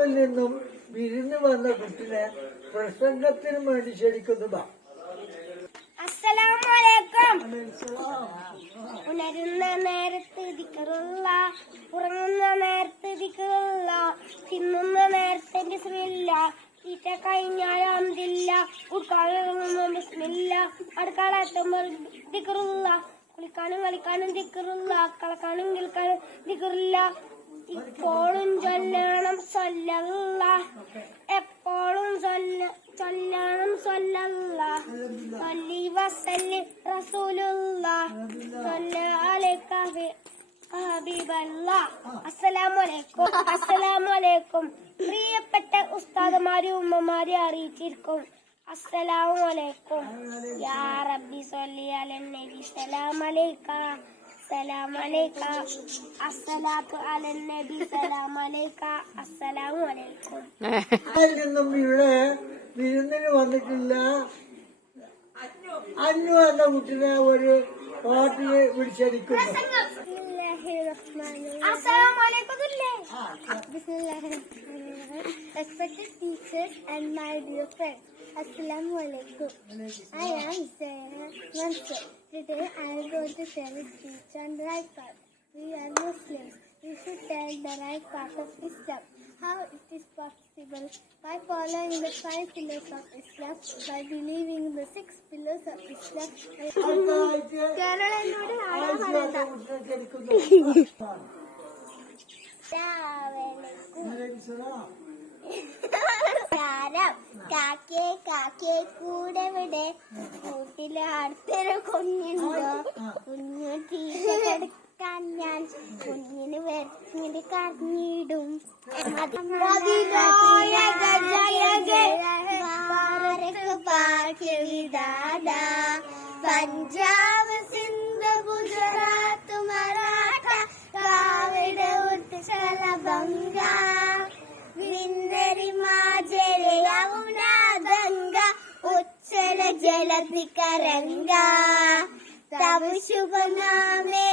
കേരളത്തിൽ നിന്നും വിരുന്ന് വന്ന കുട്ടിനെ പ്രസംഗത്തിന് വേണ്ടി ക്ഷണിക്കുന്നതാ ഉണരുന്ന നേരത്ത് ദിക്കറുള്ള ഉറങ്ങുന്ന നേരത്ത് ദിക്കറുള്ള തിന്നുന്ന നേരത്തെ ബിസ്മില്ല തീറ്റ കഴിഞ്ഞാൽ അന്തില്ല ഉൾക്കാളുമ്പോൾ ബിസ്മില്ല അടുക്കള എത്തുമ്പോൾ ദിക്കറുള്ള കുളിക്കാനും കളിക്കാനും ദിക്കറുള്ള കളക്കാനും കിളിക്കാനും ദിക്കറില്ല ഇപ്പോഴും ചൊല്ലണം സൊല്ലല്ല എപ്പോഴും ചൊല്ല ചൊല്ലണം സൊല്ലല്ല സല്ലി വസല്ലി റസൂലുള്ള. സല്ല അലൈക ഹബി- ഹബീബല്ല. അസ്സലാമു അലൈക്കും അസ്സലാമു അലൈക്കും പ്രിയപ്പെട്ട ഉസ്താദുമാരും ഉമ്മമാരെ അറിയിച്ചിരിക്കും. അസ്സലാമു അലൈക്കും യാ റബ്ബി സല്ലി നബി. സലാം അലൈക സലാം അലൈക അസ്സലാത്തു അലൻ നബി സലാം അലൈക അസ്സലാമു അലൈക്കും ഇവിടെ വിരുന്നിന് വന്നിട്ടില്ല? അന്നു എന്ന കുട്ടിനെ ഒരു പാട്ടിനെ വിളിച്ചടിക്കുന്നു. Respected teachers and my dear friends, Assalamu alaikum. I am Zaina Mansur. Today I am going to tell you speech on the right path. We are Muslims. We should tell the right path of Islam. How it is possible? By following the five pillars of Islam, by believing the six pillars of Islam. കേരളനോട് ആഴ്ച എന്ന കുട്ടിനെ ക്ഷണിക്കുന്നു താരം കാക്കേ കാക്കേ കൂടെ വിടെ. കൂട്ടിലെ അടുത്തൊരു കുഞ്ഞുണ്ടോ കുഞ്ഞു തീരെടുക്കാൻ ഞാൻ കുഞ്ഞിന് വെച്ചിട്ട് കരഞ്ഞിടും. പഞ്ചാബ് लतिकरङ्गा तव शुभनामे